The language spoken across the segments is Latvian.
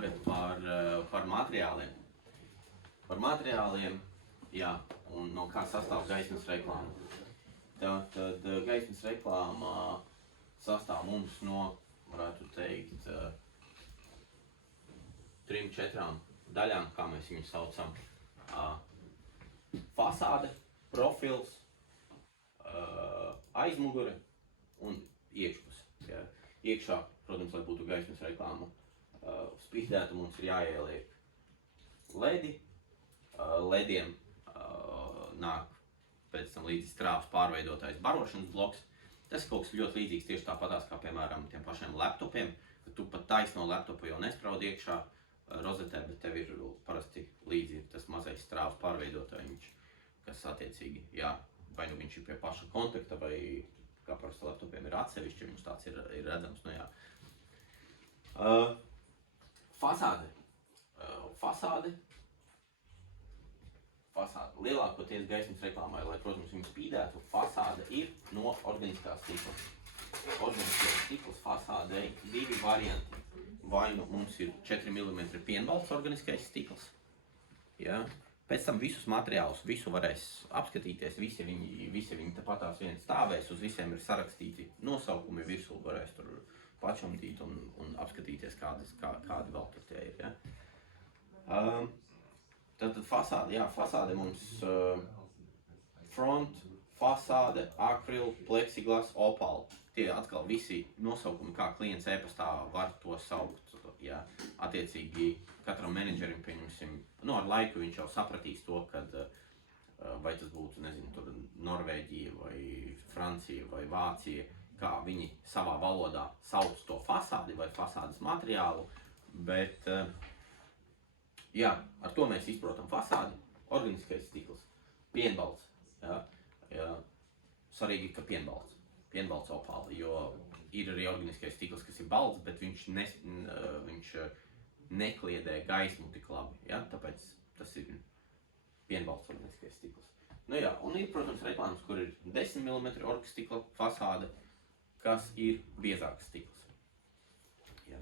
tagad par materiāliem. Par materiāliem, jā, un no kā sastāv gaismas reklāma. Tad gaismas reklāma sastāv mums no, varētu teikt, 3-4 daļām, kā mēs viņu saucam. Fasāde, profils, aizmugure un iekšpuse. Ja. Iekšā, protams, lai būtu gaismas reklāma spīdēta, mums ir jāieliek ledi. Lediem nāk pēc tam līdzi strāvas pārveidotais barošanas bloks. Tas ir kaut kas ļoti līdzīgs tieši tāpatās kā, piemēram, tiem pašiem laptopiem, ka tu pat taisno laptopu jau nespraudi iekšā rozetē, bet tev ir parasti līdzi tas mazais strāvas pārveidotājs, kas attiecīgi, jā, vai nu viņš ir pie paša kontakta, vai kā parasti laptopiem ir atsevišķi, viņš tāds ir redzams, nu jā. Fasāde. Lielākoties gaismas reklāmai, lai, protams, viņu spīdētu, fasāde ir no organiskās stikla. Organiskais stikls fasādei 2 varianti. Vai nu mums ir 4 mm pienbalts organiskais stikls, ja? Pēc tam visus materiālus, visu varēs apskatīties, visi viņi tāpatās vien stāvēs, uz visiem ir sarakstīti nosaukumi, virsū varēs tur pačamdīt un apskatīties, kādi vēl tur tie ir, ja? Tātad fasāde, jā, fasāde mums front, fasāde, akril, plexiglas, opal. Tie atkal visi nosaukumi, kā klients e-pastā var to saukt. Jā. Attiecīgi katram menedžerim, pieņemsim, nu ar laiku viņš jau sapratīs to, kad vai tas būtu, nezinu, tur Norvēģija vai Francija vai Vācija, kā viņi savā valodā sauc to fasādi vai fasādes materiālu, bet jā, ar to mēs izprotam fasādi, organiskais stikls, pienbalts, jā, svarīgi, ka pienbalts opāli, jo ir arī organiskais stikls, kas ir balts, bet viņš nekliedē gaismu tik labi, ja? Tāpēc tas ir pienbalts organiskais stikls. Nu jā, un ir, protams, reklāmas, kur ir 10 mm orka stikla fasāde, kas ir biezāks stikls. Jā.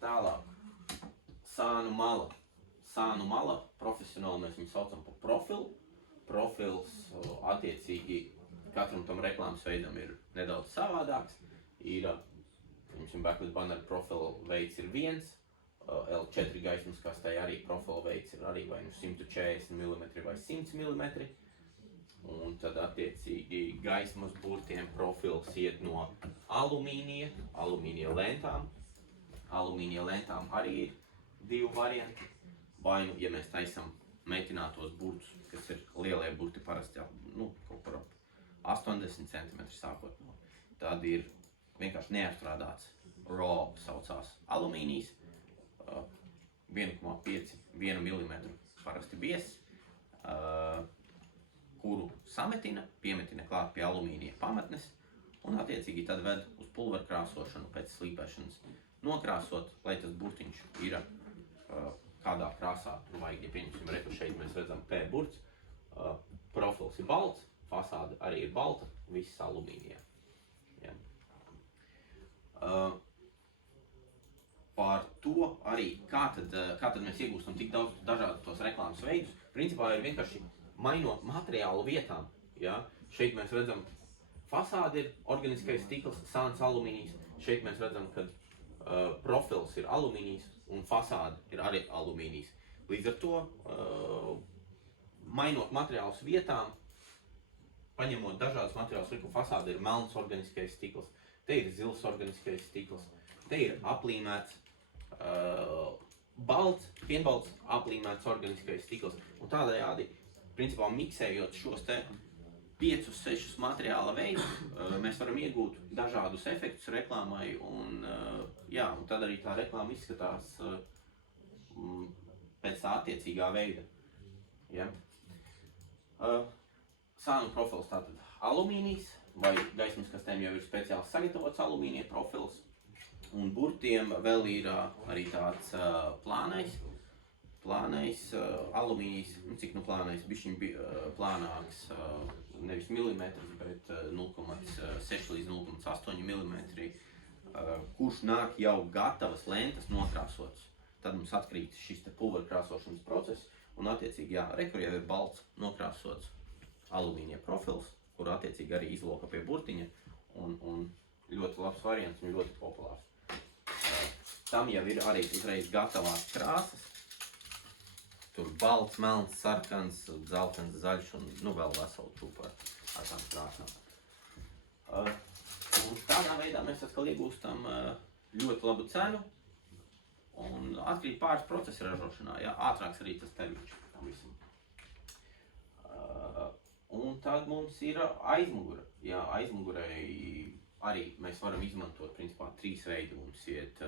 Tālāk. Sānu mala, profesionāli mēs viņu saucam par profilu. Profils attiecīgi katram tam reklāmas veidam ir nedaudz savādāks. Ir, piemēram, backlit banner profila veids ir 1, L4 gaismas kastē arī profila veids ir arī vai nu 140 mm vai 100 mm. Un tad attiecīgi gaismas burtiem profils iet no alumīnija lentām. Alumīnija lentām arī ir 2 varianti, vai nu, ja mēs taisam metinātos burtus, kas ir lielie burti parasti, nu, kaut par 80 cm sākot no, tad ir vienkārši neapstrādāts raw saucās alumīnijas, 1,5 mm parasti biezs, kuru piemetina klāt pie alumīnija pamatnes, un attiecīgi tad ved uz pulverkrāsošanu pēc slīpēšanas nokrāsot, lai tas burtiņš ir kādā krāsā tur vajag, ja pieņemsim reku šeit mēs redzam P burts, profils ir balts, fasāde arī ir balta, viss alumīnijā. Ja. Par to arī, kā tad mēs iegūstam tik daudz dažādu tos reklāmas veidus, principā ir vienkārši mainot materiālu vietām. Ja. Šeit mēs redzam, fasāde ir organiskais stikls, sāns alumīnijas, šeit mēs redzam, ka profils ir alumīnijas un fasāde ir arī alumīnijas. Līdz ar to, mainot materiālus vietām, paņemot dažādas materiālus, liku fasāde ir melns organiskais stikls, te ir zils organiskais stikls, te ir aplīmēts, pienbalts aplīmēts organiskais stikls. Un tādējādi, principā, miksējot šos te 5-6 materiāla veidus, mēs varam iegūt dažādus efektus reklāmai, un tad arī tā reklāma izskatās pēc tā attiecīgā veida. Ja? Sānu profils tātad alumīnijas, vai gaismas kastēm jau ir speciāls sagatavots alumīnija profils, un burtiem vēl ir arī tāds plānais alumīnijas, cik nu plānais, bišķiņ plānāks, nevis milimetrs, bet 0,6 līdz 0,8 mm, kurš nāk jau gatavas lentas nokrāsotas. Tad mums atkrīt šis te pulvera krāsošanas process, un attiecīgi, jā, kur jau ir balts nokrāsots alumīnija profils, kur attiecīgi arī izloka pie burtiņa, un ļoti labs variants un ļoti populārs. Tam jau ir arī uzreiz gatavās krāsas. Tur balts, melns, sarkans, dzeltens, zaļš un vēl veselu trupu ar tām krāsām. Un tādā veidā mēs atkal iegūstam ļoti labu cenu un atkrīt pāris procesu ražošanā, jā, ātrāks arī tas termiņš tam visam. Un tad mums ir aizmugure. Jā, aizmugurei arī mēs varam izmantot, principā, 3 veidi. Mums iet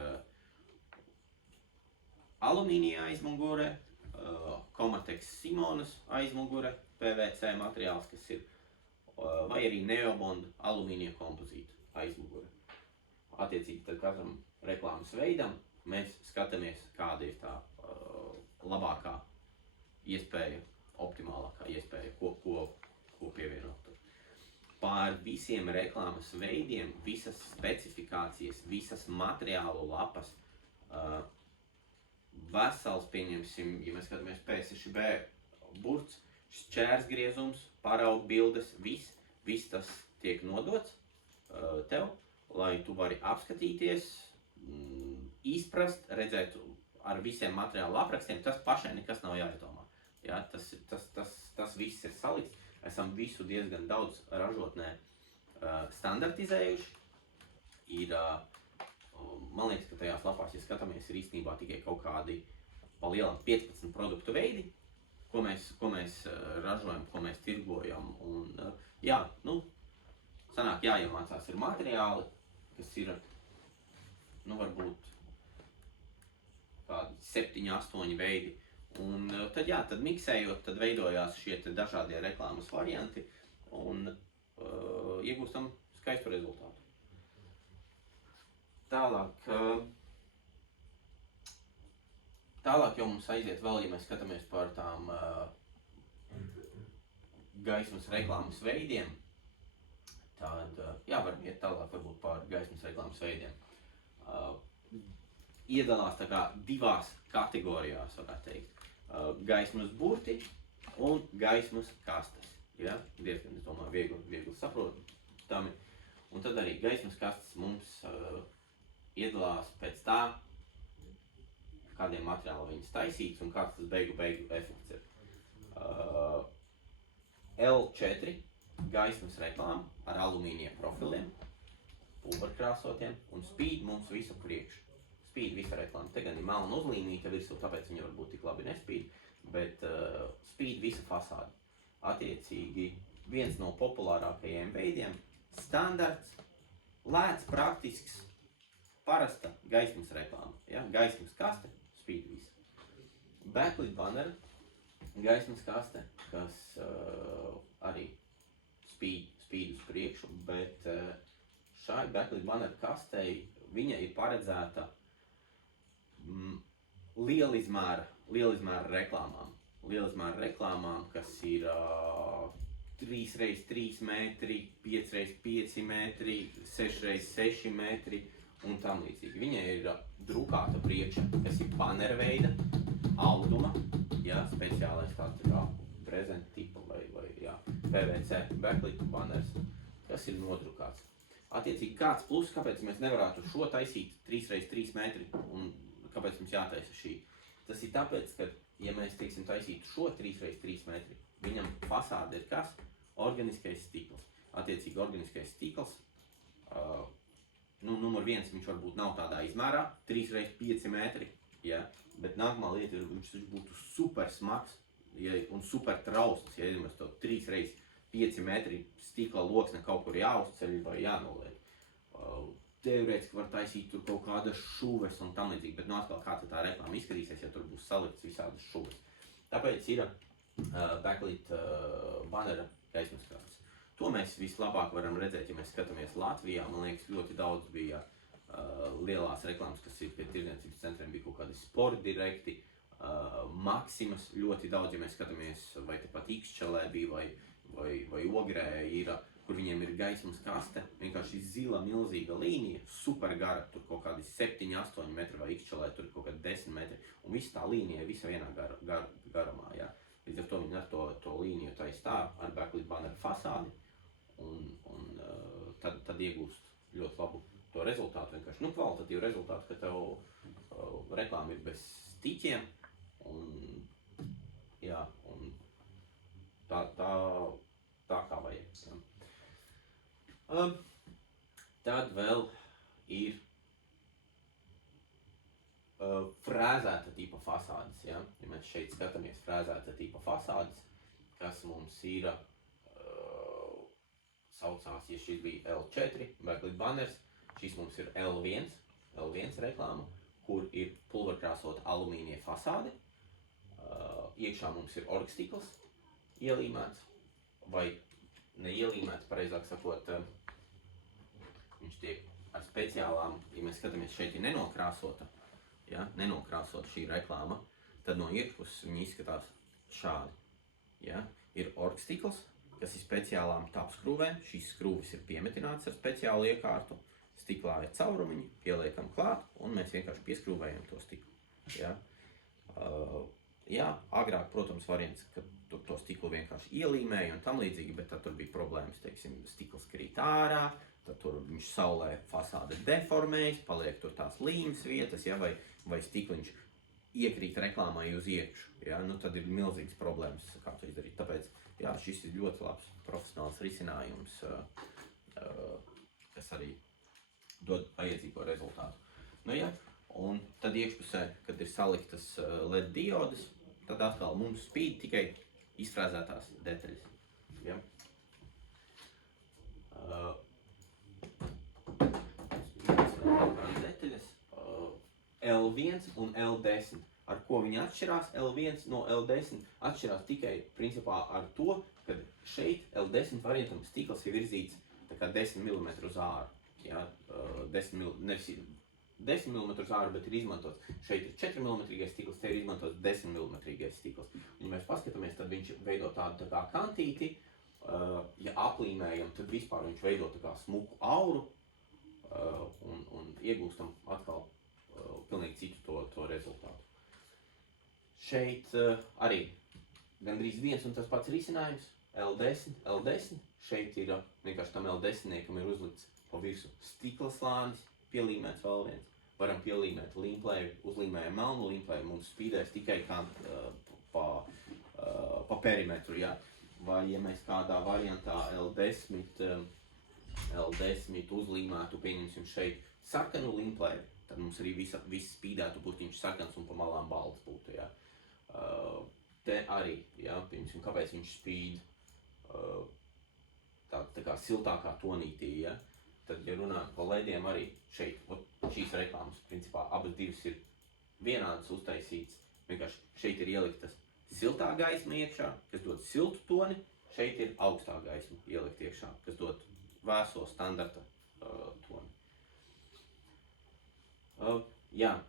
alumīnija aizmugure, Comatex Simonas aizmugure, PVC materiāls, kas ir, vai arī Neobond alumīnija kompozīta aizmugure. Attiecīgi, tad katram reklāmas veidam mēs skatāmies, kāda ir tā labākā iespēja, optimālākā iespēja, ko pievienot. Pār visiem reklāmas veidiem, visas specifikācijas, visas materiālu lapas, vesels, pieņemsim, ja mēs skatāmies P6B burts, šķērsgriezums, paraugu bildes, viss tas tiek nodots tev, lai tu vari apskatīties, izprast, redzēt ar visiem materiālu aprakstiem, tas pašai nekas nav jāizdomā. Ja, tas viss ir salikts, esam visu diezgan daudz ražotnē standartizējuši. Ir, man liekas, ka tajās lapās, ja skatāmies, ir īstenībā tikai kaut kādi pa lielam 15 produktu veidi, ko mēs ražojam, ko mēs tirgojam. Un, jā, sanāk jāiemācās ir materiāli, kas ir, varbūt kādi 7-8 veidi. Un tad, jā, tad miksējot, tad veidojās šie dažādie reklāmas varianti un iegūstam skaistu rezultātu. Tālāk jau mums aiziet vēl, ja mēs skatāmies par tām gaismas reklāmas veidiem, tad, jā, varam iet tālāk varbūt par gaismas reklāmas veidiem. Iedalās tā kā 2 kategorijās, varētu teikt. Gaismas burti un gaismas kastes. Ja? Diezgan, es domāju, viegli saprotami. Un tad arī gaismas kastes mums iedalās pēc tā, kādiem materiāliem viņas taisīts un kāds tas beigu efekts ir. L4 gaismas reklāma ar alumīnija profiliem, pulverkrāsotiem un spīd mums visu priekšu. Spīd visa reklāma. Te gan ir melna uzlīmīta virsū, tāpēc viņa varbūt tik labi nespīd, bet spīd visa fasāde. Attiecīgi, viens no populārākajiem veidiem - standarts, lēts, praktisks, parasta gaismas reklāma. Ja? Gaismas kaste, spīd visa. Backlit banner, gaismas kaste, kas arī spīd uz priekšu, bet šai backlit banner kastei viņa ir paredzēta lielizmēra reklāmām. Lielizmēra reklāmām, kas ir 3x3 metri, 5x5 metri, 6x6 metri un tam līdzīgi. Viņa ir drukāta priekša, kas ir banera veida, auduma, ja, speciālais tāds kā prezenta tipa vai jā, PVC backlit banners, kas ir nodrukāts. Attiecīgi, kāds plus, kāpēc mēs nevarētu šo taisīt 3x3 metri un kāpēc mums jātaisa šī? Tas ir tāpēc, ka, ja mēs, teiksim, taisītu šo 3x3 metri, viņam fasāde ir kas? Organiskais stikls. Attiecīgi, organiskais stikls, numur 1, viņš varbūt nav tādā izmērā, 3x5 metri, ja? Bet nākamā lieta ir, viņš būtu super smags un super trausls, ja mēs to 3x5 metri stikla loksne kaut kur jāuzceļ vai jānoliek. Teorētiski var taisīt tur kaut kādas šuves un tam līdzīgi, bet atkal kā tā reklāma izskatīsies, ja tur būs salikts visādas šuves. Tāpēc ir backlit bannera gaismas krāsas. To mēs vislabāk varam redzēt, ja mēs skatāmies Latvijā. Man liekas, ļoti daudz bija lielās reklāmas, kas ir pie tirdzniecības centriem, bija kaut kādi Sport Direkti, Maximas, ļoti daudz, ja mēs skatāmies, vai tepat Ikšķelē bija vai Ogrē ir, kur viņiem ir gaismas kaste, vienkārši zila milzīga līnija, super gara, tur kaut kādi 7-8 metri vai ikšķelē, tur kaut kādi 10 metri, un visa tā līnija visa vienā garumā, jā. Līdz ar to viņi ar to līniju taisa tā, ar backlit banneru fasādi, un tad iegūst ļoti labu to rezultātu, vienkārši, kvalitatīvu rezultātu, ka tev reklāma ir bez stiķiem, un tā kā vajag. Ja. Tad vēl ir frēzēta tipa fasādes, ja mēs šeit skatāmies frēzēta tipa fasādes, kas mums ir, saucās, ja šis bija L4, backlit banners, šis mums ir L1 reklāma, kur ir pulverkrāsota alumīnija fasāde, iekšā mums ir orgstikls ielīmēts, vai neielīmēts, pareizāk sakot, viņš tiek ar speciālām, ja mēs skatāmies šeit ir nenokrāsota, ja, nenokrāsota šī reklāma, tad no iekšpuses viņi izskatās šādi. Ja. Ir orgstikls, kas ir speciālām tapskrūvēm, šīs skrūvis ir piemetināts ar speciālu iekārtu, stiklā ir caurumiņi, pieliekam klāt, un mēs vienkārši pieskrūvējam to stiklu. Ja. Agrāk, protams, variants, ka to stiklu vienkārši ielīmēja un tam līdzīgi, bet tad tur bija problēmas, teiksim, stikls krīt ārā, tad tur viņš saulē fasāde deformējas, paliek tur tās līmes vietas, ja, vai stikliņš iekrīt reklāmai uz iekšu, ja, tad ir milzīgas problēmas, kā to izdarīt. Tāpēc, šis ir ļoti labs profesionāls risinājums, kas arī dod vajadzīgo rezultātu. Un tad iekšpusē, kad ir saliktas LED diodes, tad atkal mums spīd tikai izfrēzētās detaļas. Ja? Detaļas L1 un L10. Ar ko viņi atšķirās? L1 no L10 atšķirās tikai principā ar to, ka šeit L10 variantam stikls ir virzīts tā kā 10 mm uz āru. Ja? 10 mm uz āru, bet ir izmantots. Šeit ir 4 mm stikls, te ir izmantots 10 mm stikls. Un, ja mēs paskatāmies, tad viņš veido tādu tā kā kantīti. Ja aplīmējam, tad vispār viņš veido tā kā smuku auru un iegūstam atkal pilnīgi citu to rezultātu. Šeit arī gandrīz viens un tas pats risinājums. L10. Šeit ir vienkārši tam L10-niekam ir uzlikts pa virsmu stikla slānis, pielīmēts vēl viens. Varam pielīmēt līmplēju, uzlīmējam melnu līmplēju, mums spīdēs tikai kā pa perimetru, ja. Vai ja mēs kādā variantā L10 uzlīmētu, pieņemsim šeit sarkanu līmplēju, tad mums arī viss spīdētu būt viņš sarkans un pa malām balts būtu, ja. Te arī, ja, pieņemsim, kāpēc viņš spīd tā kā siltākā tonītī, ja. Tad, ja runā par lediem arī šeit, šīs reklāmas, principā, abas divas ir vienādas uztaisītas. Vienkārši šeit ir ieliktas siltā gaisma iekšā, kas dod siltu toni, šeit ir augstā gaisma ielikt iekšā, kas dod vēso standarta toni.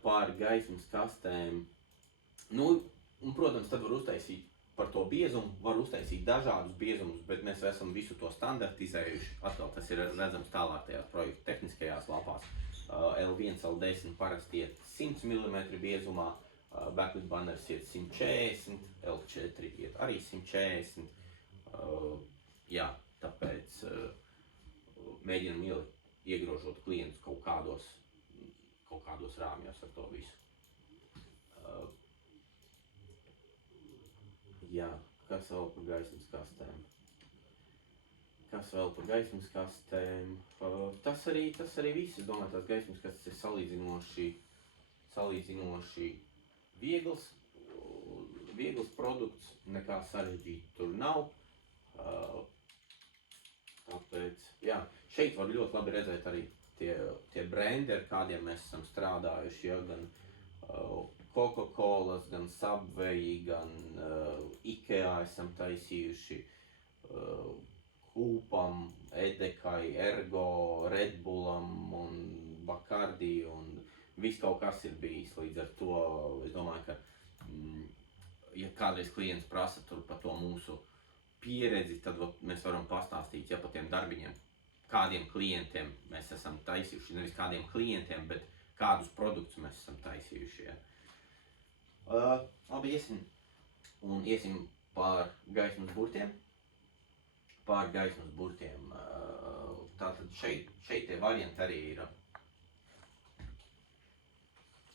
Pār gaismas kastēm, un, protams, tad var uztaisīt par to biezumu, var uztaisīt dažādus biezumus, bet mēs esam visu to standartizējuši. Atkal tas ir redzams tālāk tajās projektu tehniskajās lapās. L1, L10 parasti iet 100 mm biezumā, backlit banners iet 140, L4 iet arī 140. Tāpēc mēģinam iegrožot klientus kaut kādos rāmjos ar to visu. Kas vēl par gaismas kastēm? Tas arī viss. Es domāju, tās gaismas kastes ir salīdzinoši viegls produkts, nekā sarežģīt tur nav. Tāpēc, šeit var ļoti labi redzēt arī tie brendi, ar kādiem mēs esam strādājuši, gan Coca-Colas, gan Subway, gan Ikea esam taisījuši, Coopam, Edekai, Ergo, Red Bullam un Bacardi un viss kaut kas ir bijis. Līdz ar to es domāju, ka ja kādreiz klients prasa tur par to mūsu pieredzi, tad mēs varam pastāstīt, ja par tiem darbiņiem, kādiem klientiem mēs esam taisījuši, nevis kādiem klientiem, bet kādus produktus mēs esam taisījuši. Ja. Labi, iesim pār gaismas burtiem. Tātad šeit tie varianti arī ir.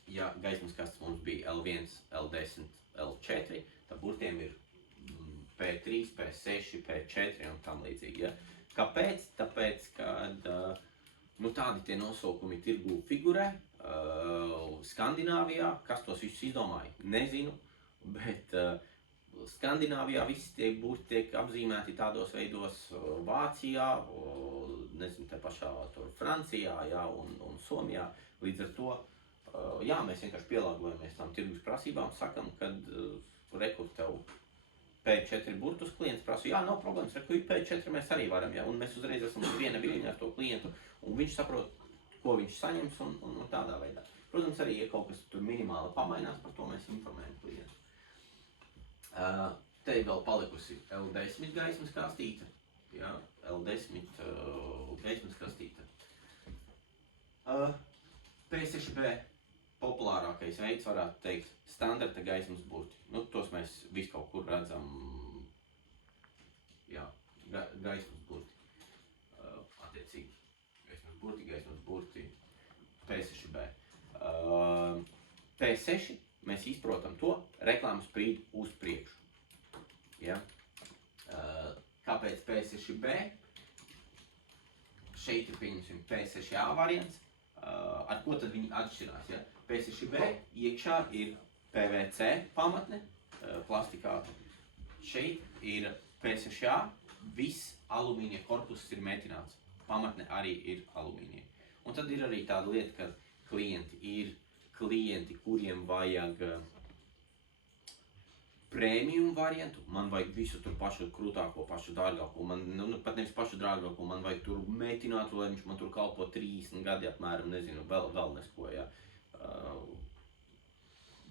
Ja gaismas kastes mums bija L1, L10, L4, tad burtiem ir P3, P6, P4 un tam līdzīgi. Ja. Kāpēc? Tāpēc, kad tādi tie nosaukumi tirgū figurē, Skandināvijā, kas tos visus izdomāja, nezinu, bet Skandināvijā visi tie burti tiek apzīmēti tādos veidos Vācijā, nezinu, te pašā Francijā, ja, un Somijā. Līdz ar to, mēs vienkārši pielāgojamies tām tirgus prasībām, sakam, kad rekur tev P4 burtus klients prasa, nav problēmas, rekur P4 mēs arī varam, ja, un mēs uzreiz esam uz viena viļņa ar to klientu, un viņš saprot, ko viņš saņems un tādā veidā. Protams, arī, ja kaut kas tur minimāli pamainās, par to mēs informējam klientu. Te ir vēl palikusi L10 gaismas kastīte, ja, L10 gaismas kastīte. P6B populārākais veids varētu teikt standarta gaismas burti. Tos mēs visu kaut kur redzam, gaismas burti, attiecīgi. Gaismas burti, P6B. P6 mēs izprotam to reklāmu sprīd uz priekšu. Ja? Kāpēc P6B? Šeit ir pieņemsim P6A variants. Ar ko tad viņi atšķirās? Ja? P6B iekšā ir PVC pamatne, plastikāta. Šeit ir P6A, viss alumīnija korpuss ir metināts. Pamatne arī ir alumīnija. Un tad ir arī tāda lieta, ka klienti, kuriem vajag premium variantu, man vajag visu tur pašu krūtāko, pašu dārgāko, pat nevis pašu dārgāko, man vajag tur mētinātu, lai viņš man tur kalpo 30 gadi apmēram, nezinu, vēl nesko, ja.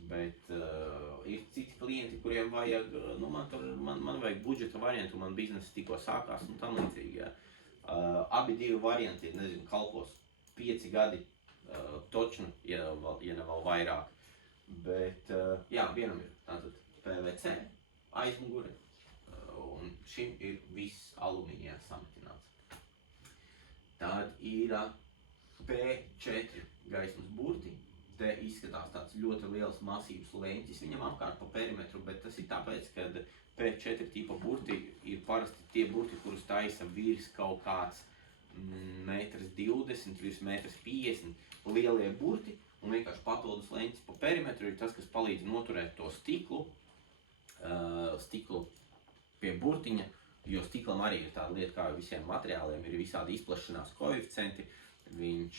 Bet ir citi klienti, kuriem vajag, man vajag budžeta variantu, man biznesa tikko sākās un tam līdzīgi, ja. Abi divi varianti, nezinu, kalpos 5 gadi točnu, ja ne vēl vairāk. Bet, vienam ir tātad PVC aizmugure, un šim ir viss alumīnijā sametināts. Tad ir P4 gaismas burti. Te izskatās tāds ļoti liels masīvs leņķis viņam apkārt pa perimetru, bet tas ir tāpēc, ka P4 tipa burti ir parasti tie burti, kurus taisa virs kaut kāds 1,20 m, virs 1,50 m lielie burti, un vienkārši papildus leņķis pa perimetru ir tas, kas palīdz noturēt to stiklu pie burtiņa, jo stiklam arī ir tāda lieta, kā visiem materiāliem, ir visādi izplešanās koeficienti. Viņš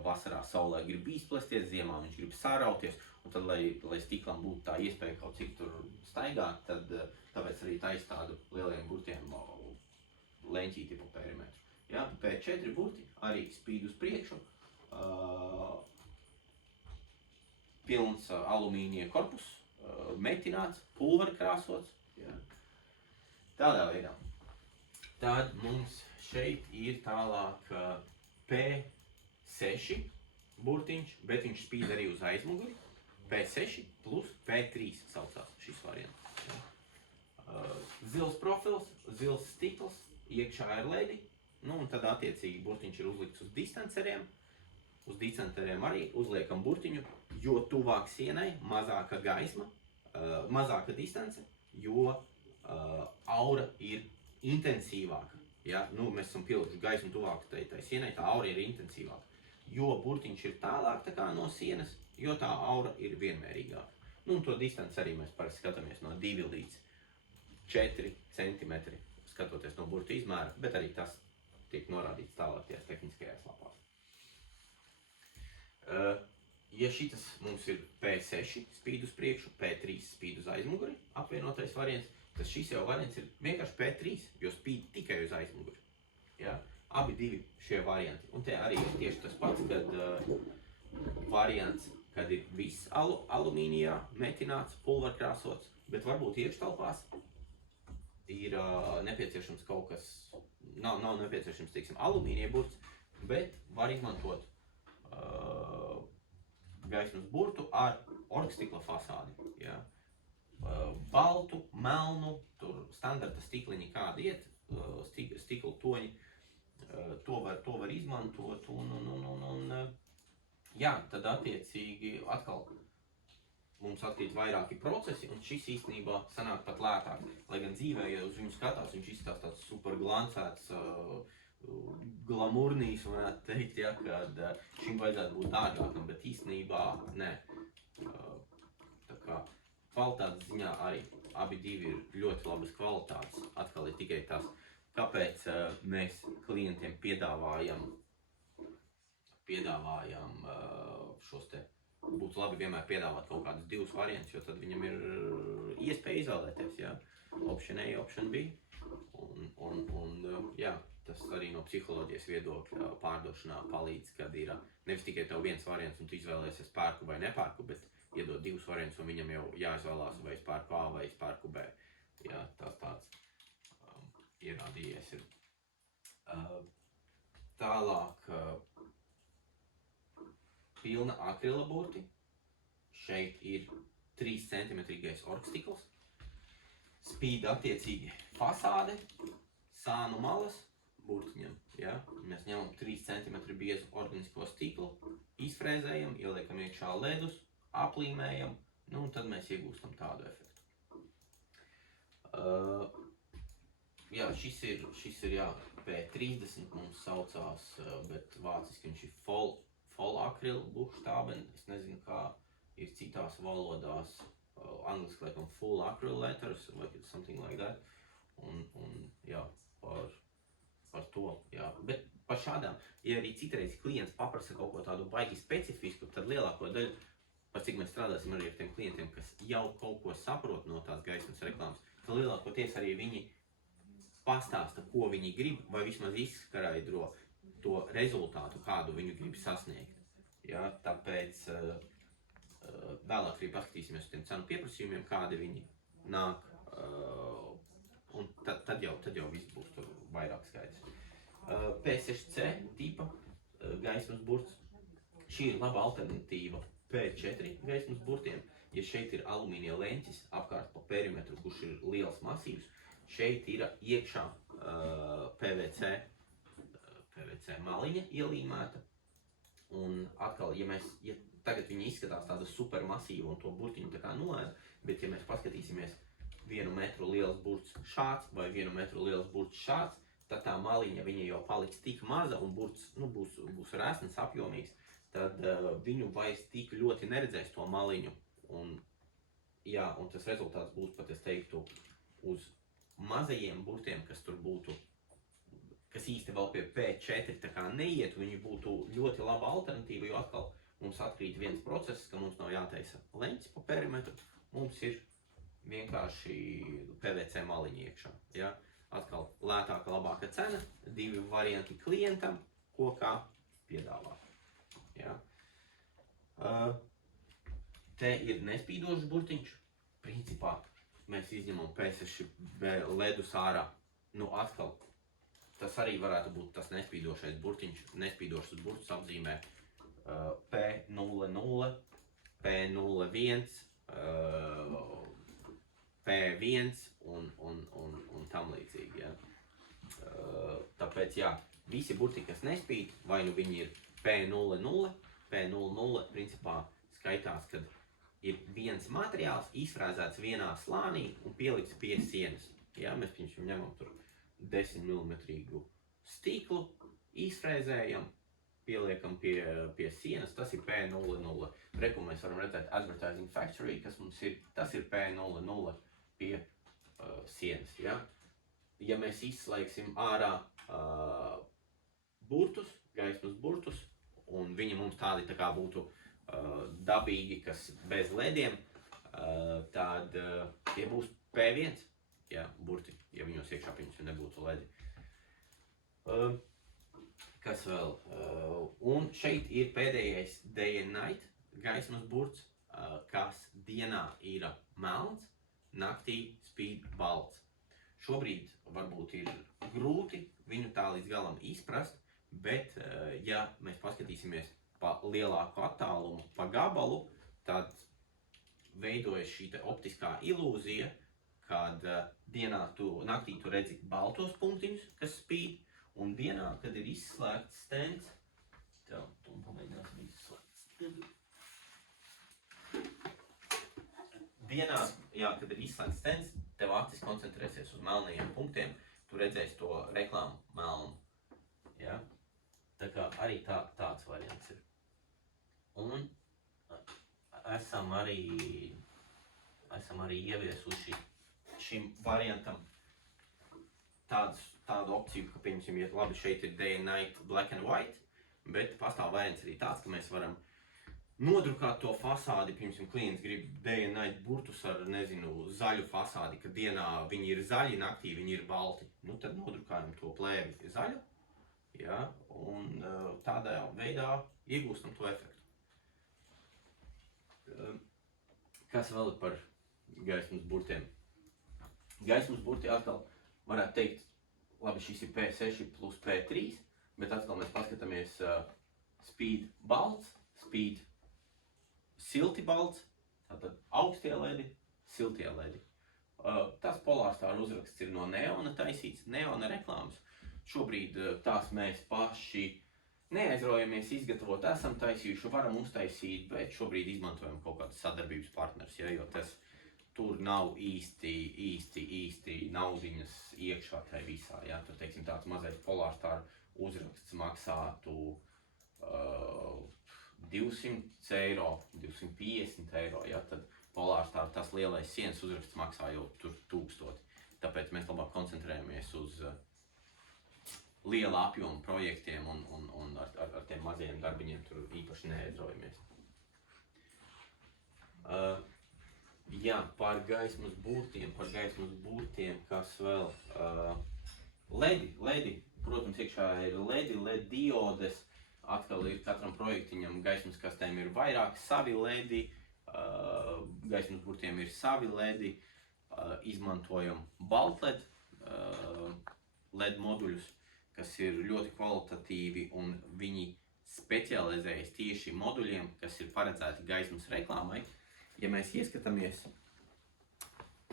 vasarā saulē grib izplesties, ziemā viņš grib sārauties, un tad, lai stiklam būtu tā iespēja kaut cik tur staigāt, tad tāpēc arī taisa tādu lieliem burtiem leņķīti pa perimetru. Ja, P4 burti arī spīd uz priekšu, pilns alumīnija korpus, metināts, pulverkrāsots. Ja. Tādā veidā. Tad mums šeit ir tālāk P6 burtiņš, bet viņš spīd arī uz aizmuguri. P6 plus P3 saucās šis variants. Zils profils, zils stikls, iekšā ir ledi, un tad attiecīgi burtiņš ir uzlikts uz distanceriem. Uz distanceriem arī uzliekam burtiņu, jo tuvāk sienai mazāka gaisma, mazāka distance, jo aura ir intensīvāka. Ja? Mēs esam pielikuši gaismu tuvāk tai sienai, tā aura ir intensīvāka. Jo burtiņš ir tālāk tā kā no sienas, jo tā aura ir vienmērīgāka. Un to distanci arī mēs parasti skatāmies no 2 līdz 4 centimetri, skatoties no burta izmēra, bet arī tas tiek norādīts tālāk tajās tehniskajās lapās. Ja šitas mums ir P6 spīd uz priekšu, P3 spīd uz aizmuguri, apvienotais variants, tad šis jau variants ir vienkārši P3, jo spīd tikai uz aizmuguri. Ja? Abi divi šie varianti. Un te arī ir tieši tas pats, kad variants, kad ir viss alumīnijā metināts, pulverkrāsots, bet varbūt iekštelpās ir nepieciešams kaut kas, nav nepieciešams, teiksim, alumīnija burts, bet var izmantot gaismas burtu ar orgstikla fasādi, ja. Baltu, melnu, tur standarta stikliņi kādi iet, stikla toņi, to var izmantot un jā, tad attiecīgi atkal mums atkrīt vairāki procesi, un šis īstenībā sanāk pat lētāk. Lai gan dzīvē, ja uz viņu skatās, viņš izskatās tāds super glancēts, glamurnīs, varētu teikt, ja, kad šim vajadzētu būt dārgākam, bet īstenībā nē. Tā kā kvalitātes ziņā arī abi divi ir ļoti labas kvalitātes. Atkal ir tikai tas, kāpēc mēs klientiem piedāvājam šos te, būtu labi vienmēr piedāvāt kaut kādus divus variantus, jo tad viņam ir iespēja izvēlēties, ja, option A, option B, un jā, tas arī no psiholoģijas viedokļa pārdošanā palīdz, kad ir nevis tikai tev viens variants un tu izvēlēsies es pērku vai nepērku, bet iedod divus variantus un viņam jau jāizvēlās vai es pērku A vai es pērku B. Jā, tas tāds ierādījies ir. Tālāk pilna akrila burti. Šeit ir 3 cm orgstikls. Spīd attiecīgi fasāde, sānu malas burtiņam. Ja? Mēs ņemam 3 cm biezu organisko stiklu, izfrēzējam, ieliekam iekšā ledus, aplīmējam, nu un tad mēs iegūstam tādu efektu. Jā, šis ir jā, P30 mums saucās, bet vāciski viņš ir Voll Acryl Buchstaben. Es nezinu, kā ir citās valodās, angliski laikam Full Acryl Letters, like it's something like that. Un jā, par to, jā. Bet par šādām, ja arī citreiz klients paprasa kaut ko tādu baigi specifisku, tad lielāko daļu, par cik mēs strādāsim arī ar tiem klientiem, kas jau kaut ko saprot no tās gaismas reklāmas, tad lielākoties arī viņi pastāsta, ko viņi grib, vai vismaz izskaidro to rezultātu, kādu viņi grib sasniegt. Ja, tāpēc vēlāk arī paskatīsimies uz tiem cenu pieprasījumiem, kādi viņi nāk, un tad jau viss būs tur vairāk skaidrs. P6C tipa gaismas burts. Šī ir laba alternatīva P4 gaismas burtiem. Ja šeit ir alumīnija leņķis apkārt pa perimetru, kurš ir liels masīvs, šeit ir iekšā PVC maliņa ielīmēta. Un atkal, ja tagad viņi izskatās tāda super masīva un to burtiņu tā kā noēd, bet ja mēs paskatīsimies 1 metru liels burts šāds vai 1 metru liels burts šāds, tad tā maliņa viņa jau paliks tik maza un burts būs rēsns, apjomīgs, tad viņu vairs tik ļoti neredzēs to maliņu. Un tas rezultāts būs pat, es teiktu, uz mazajiem burtiem, kas tur būtu, kas īsti vēl pie P4 tā kā neiet, viņi būtu ļoti laba alternatīva, jo atkal mums atkrīt viens process, ka mums nav jātaisa leņķis pa perimetru, mums ir vienkārši PVC maliņi iekšā. Ja? Atkal lētāka, labāka cena, 2 varianti klientam, ko kā piedāvāt. Ja? Te ir nespīdošs burtiņš, principā mēs izņemam P6 ledus ārā, nu atkal. Tas arī varētu būt tas nespīdošais burtiņš. Nespīdošas burtus apzīmē P00, P01, P1 un tam līdzīgi. Ja. Tāpēc, jā, visi burti, kas nespīd, vai nu viņi ir P00, P00 principā skaitās, kad ir viens materiāls izfrēzēts vienā slānī un pielikts pie sienas. Ja, mēs piemēram ņemam tur 10 mm stiklu, izfrēzējam, pieliekam pie sienas, tas ir P00. Reku mēs varam redzēt Advertising Factory, kas mums ir, tas ir P00 pie sienas. Ja? Ja mēs izslēgsim ārā burtus, gaismas burtus, un viņi mums tādi tā kā būtu dabīgi, kas bez lediem, tad tie būs P1. Jā, burti, ja viņos iekšā viņus nebūtu ledi. Kas vēl? Un šeit ir pēdējais Day and Night gaismas burts, kas dienā ir melns, naktī spīd balts. Šobrīd varbūt ir grūti viņu tā līdz galam izprast, bet, ja mēs paskatīsimies pa lielāku attālumu, pa gabalu, tad veidojas šī optiskā ilūzija, kad naktī tu redzi baltos punktiņus, kas spīd, un dienā, kad ir izslēgts stends, tev pamēģināsim izslēgt. Dienā, kad ir izslēgts stends, tev acis koncentrēsies uz melnajiem punktiem, tu redzēsi to reklāmu melnu. Ja? Tā kā arī tāds variants ir. Un esam arī ieviesuši šim variantam tādu opciju, ka, pieņemsim, ja labi, šeit ir day and night black and white, bet pastāv variants arī tāds, ka mēs varam nodrukāt to fasādi, piemēram, klients grib day and night burtus ar, zaļu fasādi, ka dienā viņi ir zaļi, naktī viņi ir balti. Nu, tad nodrukājam to plēvi zaļu, ja, un tādā veidā iegūstam to efektu. Kas vēl ir par gaismas burtiem? Gaismas burti atkal varētu teikt, labi, šis ir P6 plus P3, bet atkal mēs paskatāmies speed balts, speed silti balts, tātad augstie ledi, siltie ledi. Tas polārstāra uzraksts ir no neona taisīts, neona reklāmas. Šobrīd tās mēs paši neaizraujamies izgatavot, esam taisījuši, varam uztaisīt, bet šobrīd izmantojam kaut kādus sadarbības partnerus, ja, jo tas tur nav īsti naudiņas iekšā tai visā, ja. Tur, teiksim, tāds mazais polārstāra uzraksts maksātu 200 eiro, 250 eiro, ja, tad polārstāra tas lielais sienas uzraksts maksā jau tur 1000. Tāpēc mēs labāk koncentrējamies uz liela apjoma projektiem un ar tiem mazajiem darbiņiem tur īpaši neaizraujamies. Jā, par gaismas burtiem, kas vēl? Ledi, protams, iekšā ir LED diodes, atkal ir katram projektiņam gaismas kastēm ir vairāk savi ledi, gaismas burtiem ir savi ledi, izmantojam baltled LED moduļus, kas ir ļoti kvalitatīvi un viņi specializējas tieši moduļiem, kas ir paredzēti gaismas reklāmai. Ja mēs ieskatāmies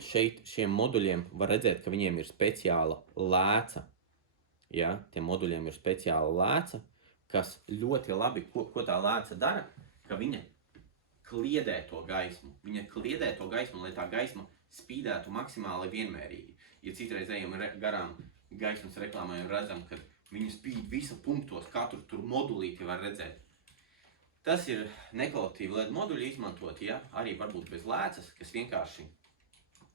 šeit šiem moduļiem, var redzēt, ka viņiem ir speciāla lēca. Ja? Tiem moduļiem ir speciāla lēca, kas ļoti labi, ko tā lēca dara, ka viņa kliedē to gaismu. Viņa kliedē to gaismu, lai tā gaisma spīdētu maksimāli vienmērīgi. Ja citreiz ejam garām gaismas reklāmai un redzam, ka viņa spīd visa punktos, katru tur modulīti var redzēt. Tas ir nekvalitīvi LED moduļi izmantot, ja, arī varbūt bez lēcas, kas vienkārši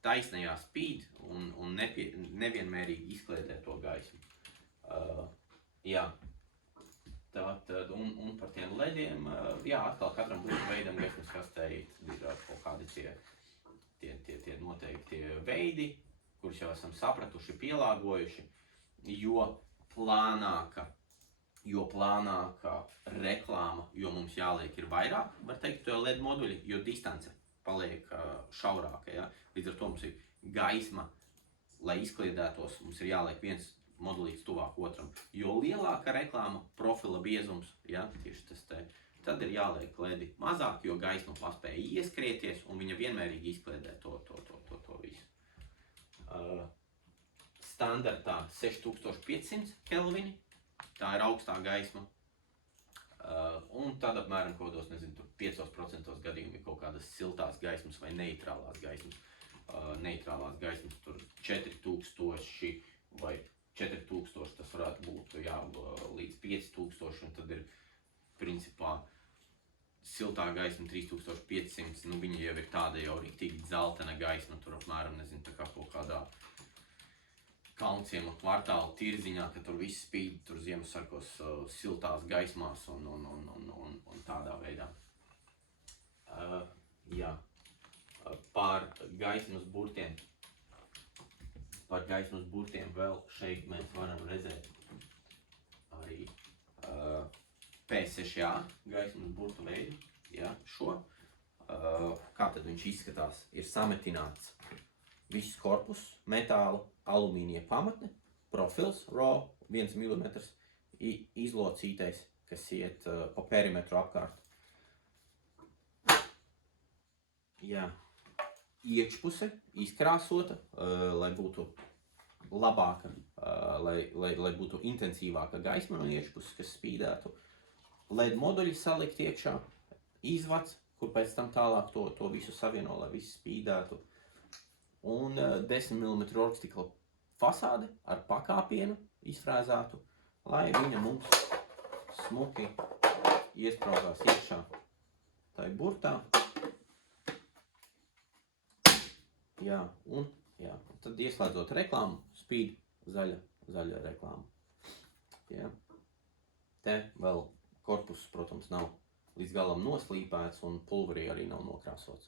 taisnajā spīd un nevienmērīgi izkliedē to gaismu. Jā, tātad, un par tiem LEDiem, jā, atkal katram būtu veidam gaismas kastē ir kaut kādi tie noteikti veidi, kurus jau esam sapratuši, pielāgojuši, jo plānāka reklāma, jo mums jāliek ir vairāk, var teikt, to LED moduļi, jo distance paliek šaurāka, ja? Līdz ar to mums ir gaisma, lai izkliedētos, mums ir jāliek viens modulīts tuvāk otram. Jo lielāka reklāma, profila biezums, ja? Tieši tas te, tad ir jāliek LEDi mazāk, jo gaisma paspēja ieskrieties un viņa vienmērīgi izkliedē to visu. Standartā 6500 kelvini. Tā ir augstā gaisma, un tad apmēram kaut kādos, 5% gadījumi ir kaut kādas siltās gaismas vai neitrālās gaismas. Neitrālās gaismas tur 4000 vai 4000 tas varētu būt, jā, līdz 5000, un tad ir principā siltā gaisma 3500, nu viņa jau ir tāda jau riktīgi dzeltena gaisma, tur apmēram, tā kā kaut kādā Kalnciema kvartāla tirziņā, ka tur viss spīd, tur Ziemassvētkos siltās gaismās un tādā veidā. Jā, par gaismas burtiem. Par gaismas burtiem vēl šeit mēs varam redzēt arī P6A gaismas burtu veidu, jā, šo. Kā tad viņš izskatās? Ir sametināts viss korpus, metāla, alumīnija pamatne, profils raw 1 mm, izlocītais, kas iet pa perimetru apkārt. Jā. Iekšpuse izkrāsota, lai būtu labāka, lai būtu intensīvāka gaisma no iekšpuses, kas spīdētu. LED moduļi salikt iekšā, izvads, kur pēc tam tālāk to visu savieno, lai viss spīdētu. Un 10 mm orgstikla fasāde ar pakāpienu izfrēzētu, lai viņa mums smuki iesprauzās iekšā tai burtā. Jā, un tad ieslēdzot reklāmu, spīd zaļa reklāma. Jā. Te vēl korpus, protams, nav līdz galam noslīpēts un pulverī arī nav nokrāsots.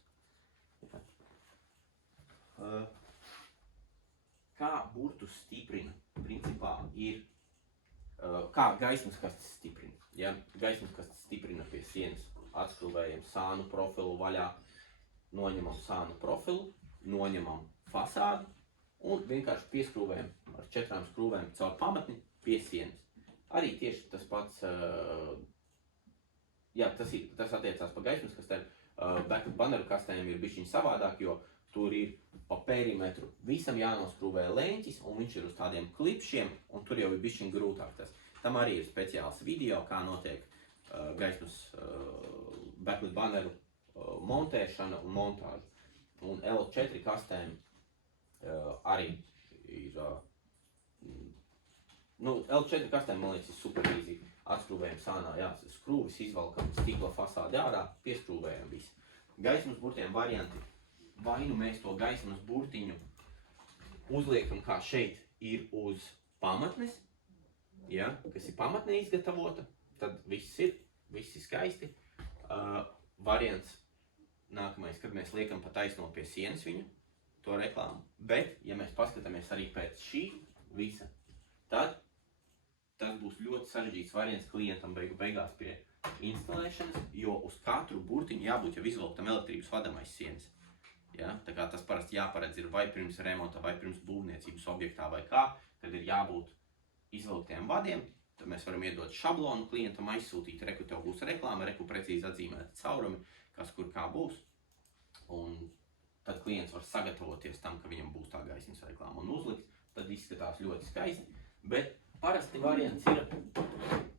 Jā. Kā burtus stiprina? Principā ir, kā gaismas kastes stiprina. Ja? Gaismas kastes stiprina pie sienas. Atskrūvējam sānu profilu vaļā, noņemam sānu profilu, noņemam fasādi un vienkārši pieskrūvējam ar 4 skrūvēm caur pamatni pie sienas. Arī tieši tas pats, tas attiecās pa gaismas kastēm. Backup banneru kastēm ir bišķiņ savādāk, jo tur ir pa perimetru visam jānoskrūvē leņķis un viņš ir uz tādiem klipšiem un tur jau ir bišķiņ grūtāk tas. Tam arī ir speciāls video, kā notiek gaismas backup banneru montēšana un montāža. Un L4 kastēm arī ir, L4 kastēm, man liekas, ir super easy. Atskrūvējam sānā, skrūvis izvalkam stikla fasādi ārā, pieskrūvējam visu. Gaismas burtiem varianti, vai nu mēs to gaismas burtiņu uzliekam, kā šeit ir uz pamatnes, kas ir pamatne izgatavota, tad viss ir skaisti. Variants nākamais, kad mēs liekam pa taisno pie sienas viņu, to reklāmu. Bet, ja mēs paskatāmies arī pēc šī visa, tad tas būs ļoti sarežģīts variants klientam beigās pie instalēšanas, jo uz katru burtiņu jābūt jau izvilktam elektrības vadam aiz sienas. Ja? Tā kā tas parasti jāparedz ir vai pirms remonta, vai pirms būvniecības objektā, vai kā, kad ir jābūt izvilktiem vadiem, tad mēs varam iedot šablonu klientam aizsūtīt, reku tev būs reklāma, reku precīzi atzīmēti caurumi, kas kur kā būs, un tad klients var sagatavoties tam, ka viņam būs tā gaismas reklāma un uzlikt, tad izskatās ļoti skaisti, bet parasti variants ir,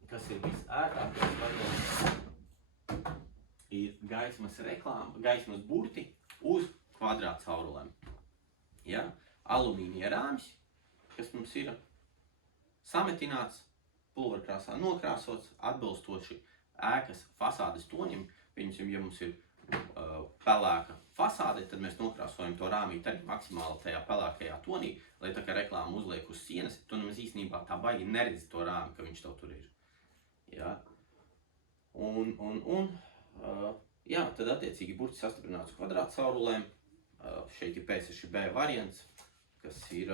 kas ir visērtākais variants, ir gaismas reklāma, gaismas burti uz kvadrāta caurulēm. Ja? Alumīnija rāmis, kas mums ir sametināts, pulverkrāsā nokrāsots, atbilstoši ēkas fasādes tonim. Piemēram, ja mums ir pelēka fasāde, tad mēs nokrāsojam to rāmīti arī maksimāli tajā pelēkajā tonī, lai tā kā reklāma uzliek uz sienas, tu nemaz īstenībā tā baigi neredzi to rāmi, ka viņš tev tur ir. Ja? Tad attiecīgi burti sastiprināts kvadrāta caurulēm. Šeit ir P6B variants, kas ir,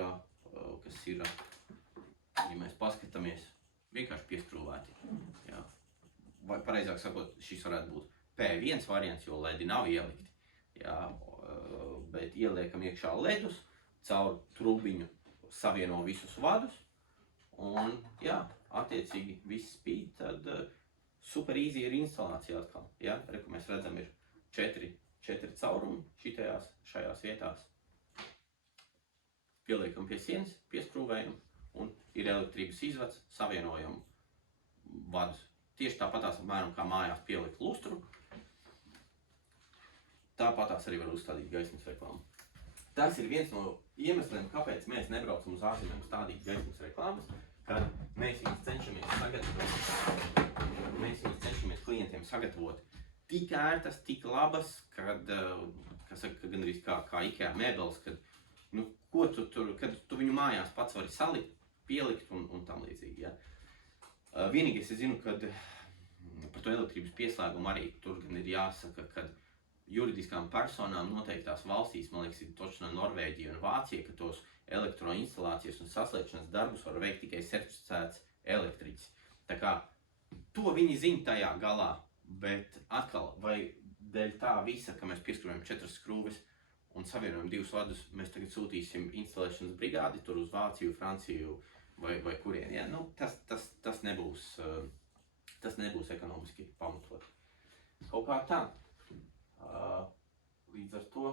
ja mēs paskatāmies, vienkārši pieskrūvēti. Ja? Vai pareizāk sakot, šis varētu būt P1 variants, jo ledi nav ielikti. Ja? Bet ieliekam iekšā ledus, caur trubiņu savieno visus vadus un, attiecīgi viss spīd, tad super easy ir instalācija atkal. Ja? Reku mēs redzam, ir 4 caurumi šajās vietās. Pieliekam pie sienas, pieskrūvējam un ir elektrības izvads, savienojam vadus. Tieši tāpatās apmēram kā mājās pielikt lustru, tāpatās arī var uzstādīt gaismas reklāmu. Tas ir viens no iemesliem, kāpēc mēs nebraucam uz ārzemēm stādīt gaismas reklāmas, kad mēs viņus cenšamies klientiem sagatavot tik ērtas, tik labas, kad, gandrīz kā IKEA mēbeles, kad, kad tu viņu mājās pats vari salikt, pielikt un tam līdzīgi. Ja? Vienīgais es zinu, kad par to elektrības pieslēgumu arī tur gan ir jāsaka, kad juridiskām personām noteiktās valstīs, man liekas, ir točno Norvēģija un Vācija, ka tos elektroinstalācijas un saslēgšanas darbus var veikt tikai certificēts elektriķis. Tā kā to viņi zina tajā galā, bet atkal, vai dēļ tā visa, ka mēs pieskrūvējam 4 skrūves un savienojam divus vadus, mēs tagad sūtīsim instalēšanas brigādi tur uz Vāciju, Franciju vai kurien. Ja? Nu, tas nebūs ekonomiski pamatot. Kaut kā tā. Līdz ar to.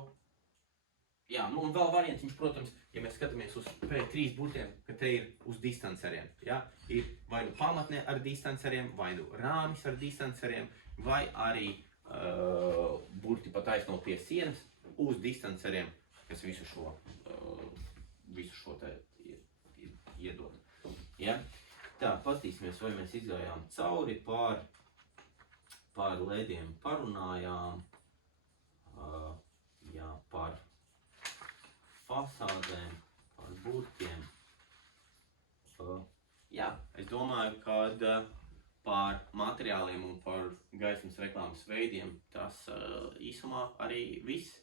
Jā, nu un vēl variantiņš, protams, ja mēs skatāmies uz P3 burtiem, ka te ir uz distanceriem. Ja? Ir vai nu pamatne ar distanceriem, vai nu rāmis ar distanceriem, vai arī burti pa taisno pie sienas uz distanceriem, kas visu šo te iedod. Ja? Tā, paskatīsimies, vai mēs izgājām cauri pār lēdiem, parunājām, jā, par fasādēm, par burtiem. Jā, es domāju, ka par materiāliem un par gaismas reklāmas veidiem tas īsumā arī viss.